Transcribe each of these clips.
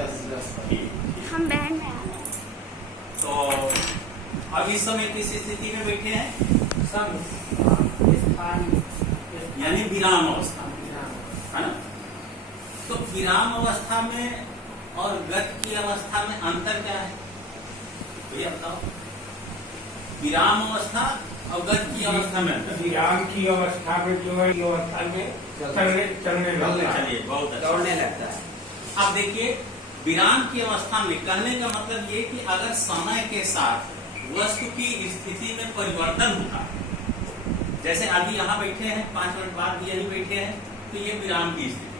हम बैंड में आ रहे हैं। तो अब इस समय किस स्थिति में बैठे हैं? यानी विराम अवस्था, है ना? तो विराम अवस्था में और गति की अवस्था में अंतर क्या है भैया बताओ? विराम अवस्था और गति की अवस्था में अंतर। विराम की अवस्था में जो है ये अवस्था में चलने लगता है, चलिए बहुत अच्छा। दौड़ने लगता है। अब देखिए विराम की अवस्था में कहने का मतलब ये कि अगर समय के साथ वस्तु की स्थिति में परिवर्तन होता है, जैसे अभी यहाँ बैठे हैं 5 मिनट बाद भी यही बैठे हैं, तो ये विराम की स्थिति।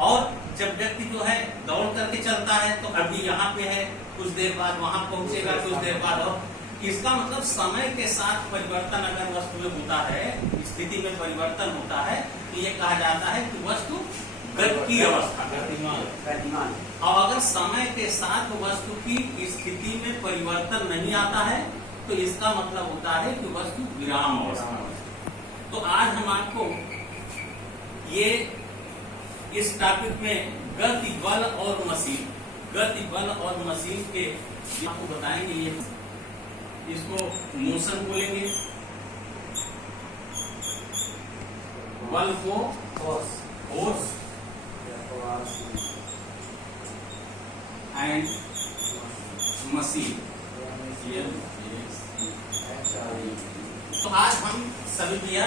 और जब व्यक्ति जो है दौड़ करके चलता है तो अभी यहाँ पे है, कुछ देर बाद वहां पहुंचेगा, कुछ देर बाद और इसका मतलब समय के साथ परिवर्तन अगर वस्तु में होता है, स्थिति में परिवर्तन होता है, तो ये कहा जाता है कि वस्तु गति की अवस्था, गतिमान। और अगर समय के साथ वस्तु की स्थिति में परिवर्तन नहीं आता है तो इसका मतलब होता है कि वस्तु विराम अवस्था। तो आज हम आपको ये इस टॉपिक में गति बल और मशीन, गति बल और मशीन के आपको बताएंगे। ये इसको मोशन बोलेंगे, बल को फोर्स एंड मशीन। तो आज हम सभी भैया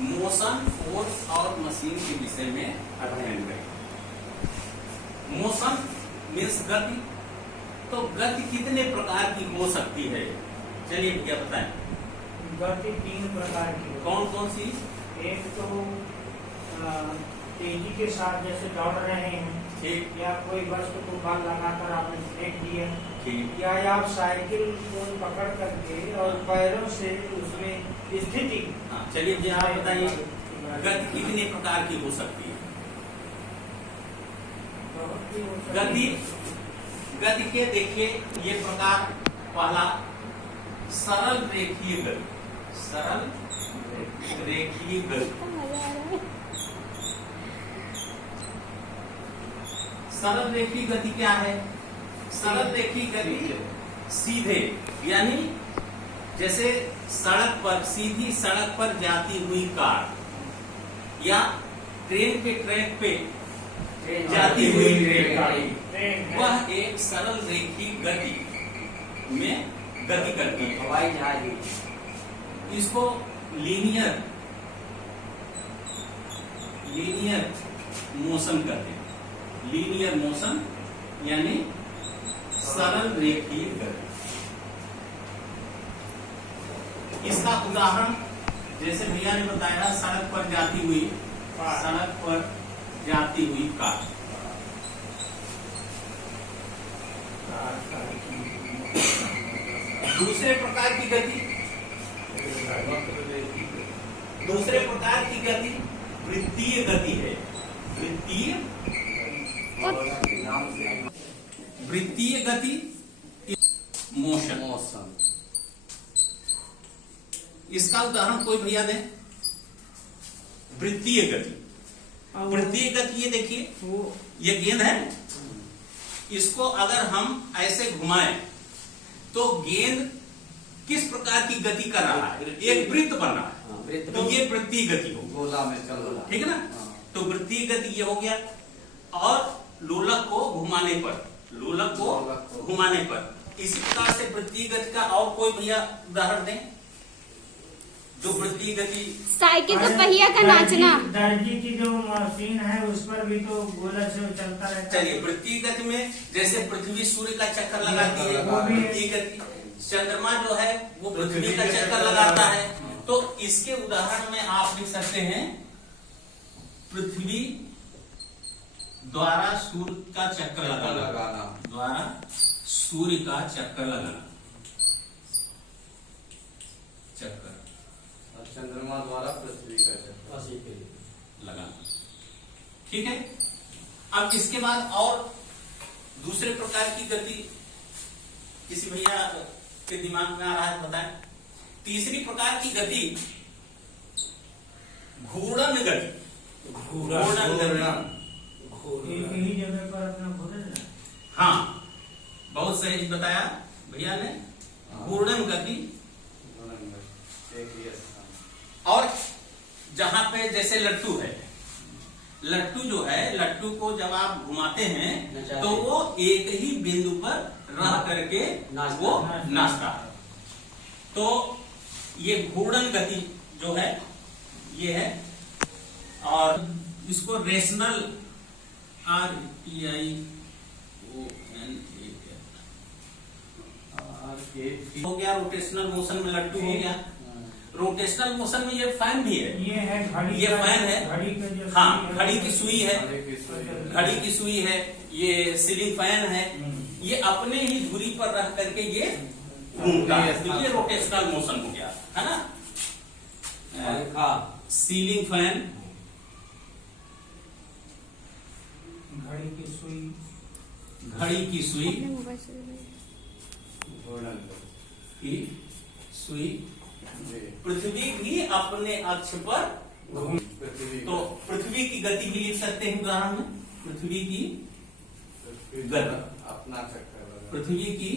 मोशन, फोर्स और मशीन के विषय में अध्ययन करेंगे। मोशन मीन्स गति। तो गति कितने प्रकार की हो सकती है? चलिए भैया बताएं। गति 3 प्रकार की। कौन कौन सी? एक तो तेजी के साथ जैसे दौड़ रहे हैं, ठीक, या कोई वस्तु को बल लगाकर आपने फेंक दिया, ठीक, या आप साइकिल को पकड़ करके और पैरों से उसमें स्थिति। हाँ चलिए भैया आप बताइए गति कितने प्रकार की हो सकती है? गति गति के देखिए ये प्रकार, पहला सरल रेखीय गति, सरल रेखीय गति। सरल रेखीय गति क्या है? सरल रेखीय गति सीधे, यानी जैसे सड़क पर, सीधी सड़क पर जाती हुई कार या ट्रेन के ट्रैक पे जाती हुई ट्रेन, वह एक सरल रेखीय गति में गति करती है। हवाई जहाज इसको लीनियर मोशन कहते हैं। लीनियर मोशन यानी सरल रेखीय गति। इसका उदाहरण जैसे भैया ने बताया, सड़क पर जाती हुई कार। दूसरे प्रकार की गति वृत्तीय गति है। वृत्तीय गति मोशन। इसका उदाहरण कोई भैया दे। वृत्तीय गति ये देखिए, ये गेंद है, इसको अगर हम ऐसे घुमाएं तो गेंद किस प्रकार की गति कर रहा है? एक वृत्त बन रहा है, तो ये वृत्तीय गति हो, गोला में चल रहा, ठीक है ना? तो वृत्तीय गति ये हो गया। और लोलक को घुमाने पर, इसी प्रकार से वृत्तीय गति का और कोई भैया उदाहरण दें जो वृत्तीय गति। साइकिल का पहिया का नाचना। दर्जी की जो मशीन है उस पर भी तो गोला से चलता रहता है। चलिए वृत्तीय गति में जैसे पृथ्वी सूर्य का चक्कर लगाती है, वो वृत्तीय गति। चंद्रमा जो है वो पृथ्वी का चक्कर लगाता है। तो इसके उदाहरण में आप लिख सकते हैं पृथ्वी द्वारा सूर्य का चक्कर लगाना, द्वारा सूर्य का चक्कर लगाना, चक्कर। चंद्रमा द्वारा पृथ्वी का चक्कर लगाना, ठीक है। अब इसके बाद और दूसरे प्रकार की गति किसी भैया के दिमाग में आ रहा है बताएं। तीसरी प्रकार की गति घूर्णन गति। एक ही जगह पर अपना सहज बताया भैया ने, घूर्णन गति। और जहां पे जैसे लट्टू है, लट्टू जो है, लट्टू को जब आप घुमाते हैं तो वो एक ही बिंदु पर रह करके वो नाचता है। तो ये घूर्णन गति जो है ये है। और इसको रेशनल RPION हो गया। रोटेशनल मोशन में लट्टू हो गया। रोटेशनल मोशन में ये फैन भी है, ये है घड़ी, ये फैन है, घड़ी का जो हाँ घड़ी की सुई है, घड़ी की सुई है, ये सीलिंग फैन है। ये अपने ही धुरी पर रह करके ये घूमता है, तो ये रोटेशनल मोशन हो गया, है ना। सीलिंग फैन, घड़ी की सुई, घड़ी की सुई की सुई, पृथ्वी भी अपने अक्ष पर तो पृथ्वी की गति भी लिख सकते हैं उदाहरण में। पृथ्वी की गति, अपना चक्कर, पृथ्वी की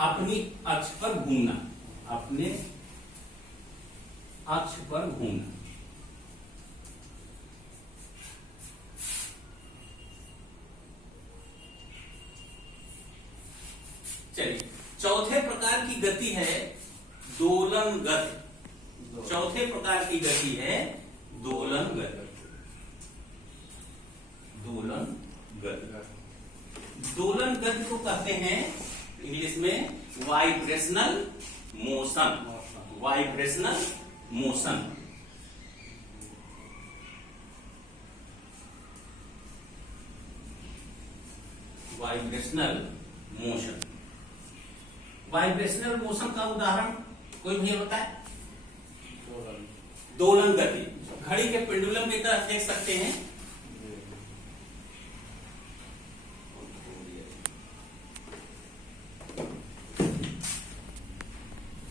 अपनी अक्ष पर घूमना, अपने अक्ष पर घूमना। चलिए, चौथे प्रकार की गति है दोलन गति। चौथे प्रकार की गति है दोलन गति। दोलन गति, दोलन गति को कहते हैं इंग्लिश में vibrational motion. Vibrational motion, vibrational motion. Vibrational motion का उदाहरण कोई भी बताए? दोलन गति, घड़ी के पेंडुलम की तरह देख सकते हैं।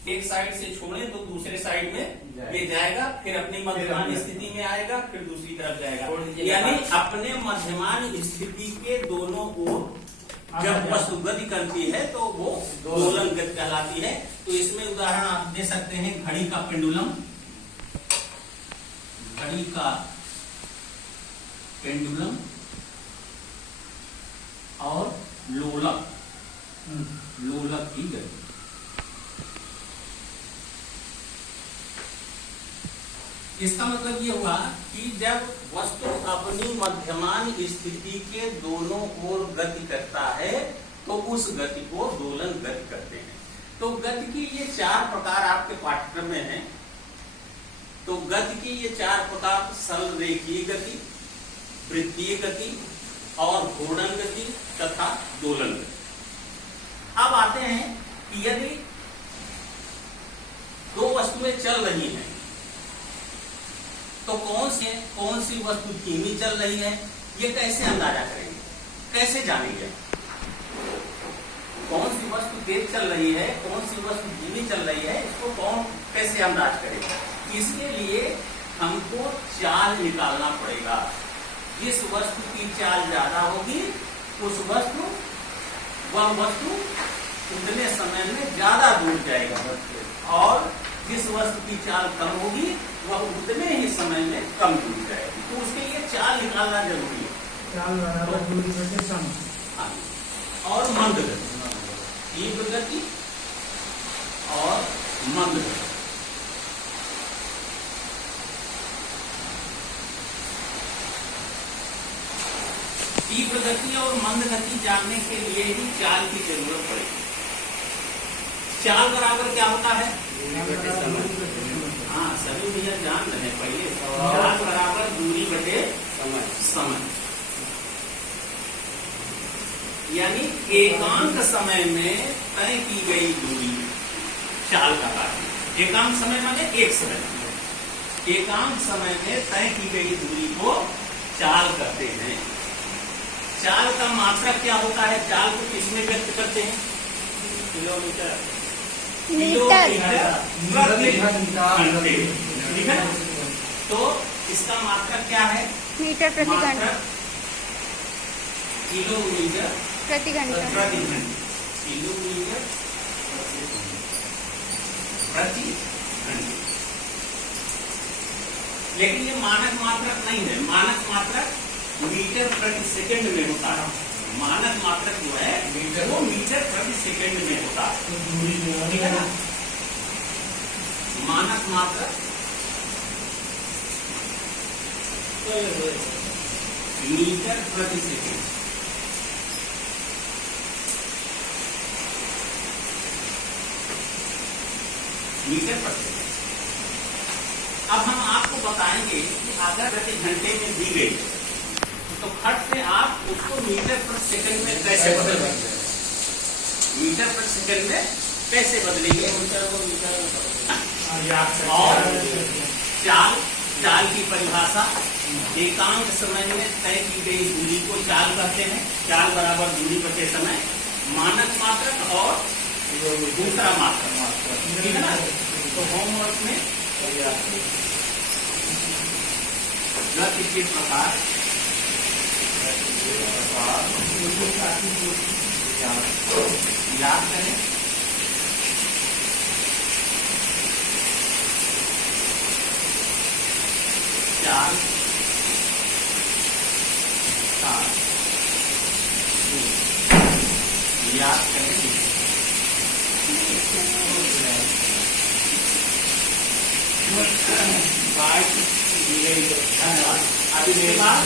एक साइड से छोड़े तो दूसरे साइड में ये जाएगा, फिर अपनी मध्यमान स्थिति में आएगा, फिर दूसरी तरफ जाएगा। यानी अपने मध्यमान स्थिति के दोनों ओर जब वस्तु गति करती है तो वो दोलन गति कहलाती है। तो इसमें उदाहरण आप दे सकते हैं घड़ी का पेंडुलम, घड़ी का पेंडुलम और लोलक, लोलक की गति। इसका मतलब ये हुआ कि जब वस्तु अपनी मध्यमान स्थिति के दोनों ओर गति करता है तो उस गति को दोलन गति कहते हैं। तो गति की ये चार प्रकार आपके पाठ्यक्रम में हैं। तो गति की ये चार प्रकार सरल रेखीय गति, वृत्तीय गति और घूर्णन गति तथा दोलन गति। अब आते हैं कि यदि दो वस्तुएं चल रही हैं तो कौन सी वस्तु धीमी चल रही है, ये कैसे अंदाजा करेंगे, कैसे जानेंगे? कौन सी वस्तु तेज चल रही है, कौन सी वस्तु धीमी चल रही है, इसको कैसे अंदाज करेंगे? इसके लिए हमको चाल निकालना पड़ेगा। जिस वस्तु की चाल ज्यादा होगी वह वस्तु उतने समय में ज्यादा दूर जाएगा, और जिस वस्तु की चाल कम होगी वह उतने ही समय में कम दूर जाएगी। तो उसके लिए चाल निकालना जरूरी है। चाल बराबर दूरी बटे सम। और मंद गति, तीव्र गति और मंद गति। तीव्र गति और मंद गति जानने के लिए ही चाल की जरूरत पड़ेगी। चाल बराबर क्या होता है? हाँ, सभी भैया जान रहे हैं पहले। चाल बराबर दूरी बटे समय, यानी एकांक समय में तय की गई दूरी चाल का कार्य। एकांक समय माने एक समय, एकांक समय में तय की गई दूरी को चाल कहते हैं। चाल का मात्रक क्या होता है? चाल को किसमें व्यक्त करते हैं? किलोमीटर, प्रति घंटे, ठीक है। तो इसका मात्रक क्या है? मीटर प्रति घंटा, किलोमीटर प्रति घंटा। प्रति घंटे। किलोमीटर प्रति घंटे। लेकिन ये मानक मात्रक नहीं है, मानक मात्रक मीटर प्रति सेकंड में होता है। मानक मात्रक जो है वो मीटर प्रति सेकंड में होता है, ठीक है ना। मानक मात्रक मीटर प्रति सेकंड। मीटर प्रति सेकंड। अब हम आपको बताएंगे कि अगर प्रति घंटे में दी गई तो खट से आप उसको मीटर प्रति सेकंड में कैसे बदलेंगे, मीटर प्रति सेकंड में कैसे बदलेंगे। और चाल की परिभाषा एकांक समय में तय की गई दूरी को चाल कहते हैं। चाल बराबर दूरी बटे समय, मानक मात्रक और दूसरा मात्रक, ठीक है ना। तो होमवर्क में गति के प्रकार याद करें। चाल, याद करें। धन्यवाद। अभी मेरे बाद